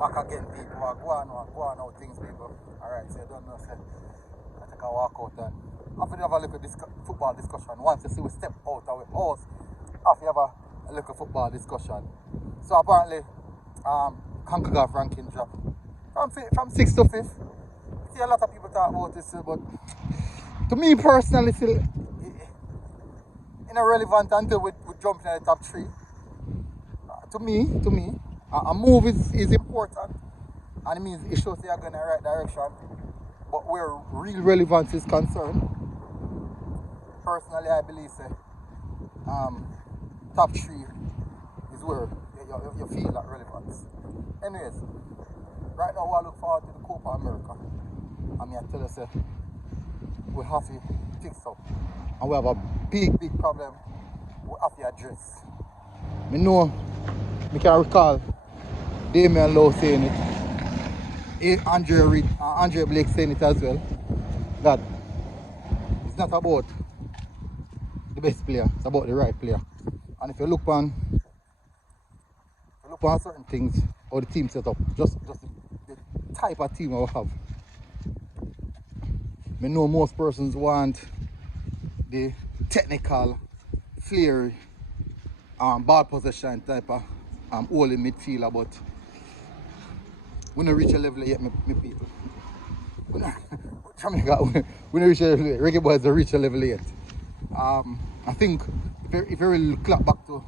back again, people. Go on out things, people. Alright, so you don't know, say, I take a walk out and after you have a little football discussion, once you see we step out of our house, after you have a little football discussion. So apparently, CONCACAF ranking drop from 6th to 5th. See a lot of people talk about this, but to me personally, still irrelevant until we jump in the top 3. To me, a move is important, and it means it shows they are going in the right direction. But where real relevance is concerned, personally, I believe top 3 is where you feel that relevance. Anyways, right now I look forward to the Copa America. I mean, I tell you, say, we have to fix up, and we have a big problem we have to address. I know, I can recall Damian Lowe saying it, Andre Blake saying it as well, that it's not about the best player, it's about the right player. And if you look on certain things, or the team setup, just the type of team I have, I know most persons want the technical, flair, ball possession type of holding midfielder, but we don't reach a level yet, my people. Jamaica, we don't reach a level yet. Reggae Boyz don't reach a level yet. I think if you really clap back to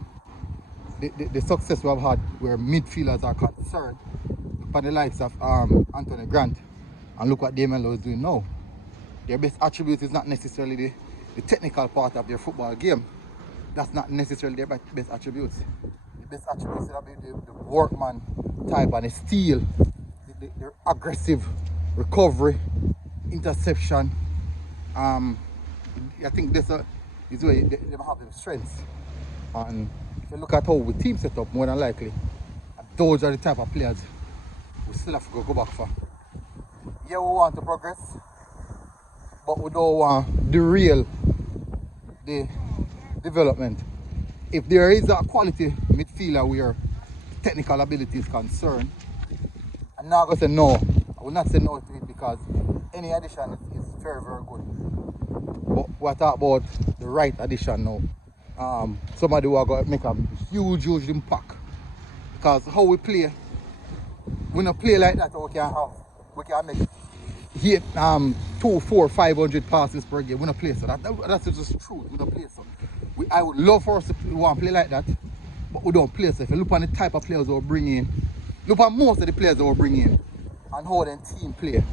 the success we have had where midfielders are concerned, look at the likes of Anthony Grant and look what Damian Lowe is doing now. Their best attribute is not necessarily the technical part of their football game. That's not necessarily their best attributes. The best attributes will be the workman type and the steal, the aggressive recovery, interception. I think this is where they have the strengths. And if you look at how we team set up, more than likely, those are the type of players we still have to go back for. Yeah, we want to progress, but we don't want derail the development. If there is a quality midfielder where technical ability is concerned, I'm not going to say no. I will not say no to it because any addition is very good. But we're talking about the right addition now. Somebody who are going to make a huge impact. Because how we play, we don't play like that. We can make hit 200, 400, 500 passes per game. We don't play so. That's just true. We don't play so. I would love for us to want to play like that, but we don't play so. If you look at the type of players we're bringing in, look at most of the players that we're bringing in and how the team play,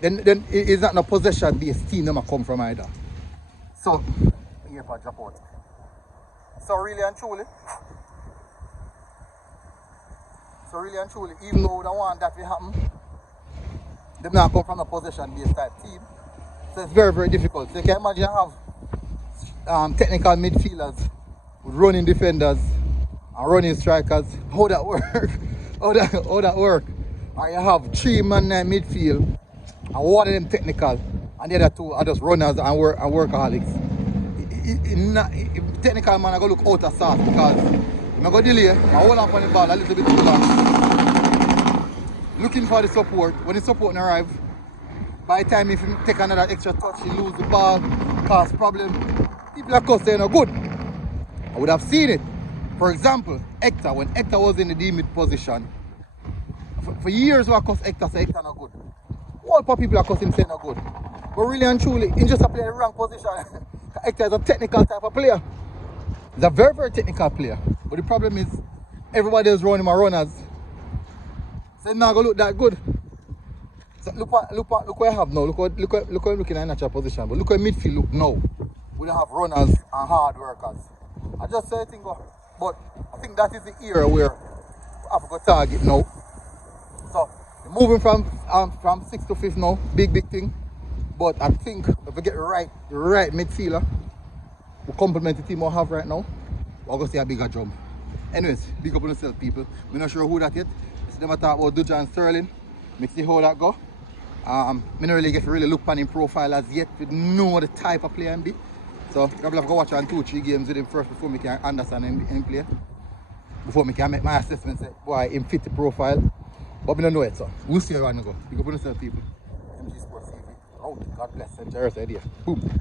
then it's not a possession-based team that come from either. So, here for drop out. So really and truly, even though we don't want that to happen, they not come from a possession-based type team. So it's very difficult. So you can imagine you have technical midfielders with running defenders and running strikers. How that work? how that work? And you have 3 man in midfield and one of them technical and the other 2 are just runners and workaholics. Technical man I go look out of sauce because I'm going to delay, I hold on the ball a little bit too long. Looking for the support. When the support arrives, by the time if you take another extra touch, you lose the ball, cause problem. People are cause they're not good. I would have seen it. For example, Hector, when Hector was in the D-mid position, for years we are cause Hector say Hector not good. All people are cause him say not good. But really and truly, he just play the wrong position. Hector is a technical type of player. He's a very technical player. But the problem is, everybody is running my runners. So it's not going to look that good. So look what I have now. Look what I'm looking at in natural position. But look at midfield look now. We don't have runners and hard workers. I just say I think, but I think that is the era where we have to go target now. So moving from 6th to 5th now, big thing. But I think if we get the right midfielder, we complement the team we have right now, we're going to see a bigger jump. Anyways, big up on yourself, people. We're not sure who that yet. Let's never talk about Duja and Sterling. Let's see how that go. I don't really get to look on him profile as yet to know the type of player he be. So I'm going to go watch on 2-3 games with him first before I can understand him play. Before I can make my assessment, say, boy, him fit the profile. But we don't know it, so we'll see how I go. You can put yourself, people. MG Sports TV. Out. God bless. Enjoy your idea. Boom.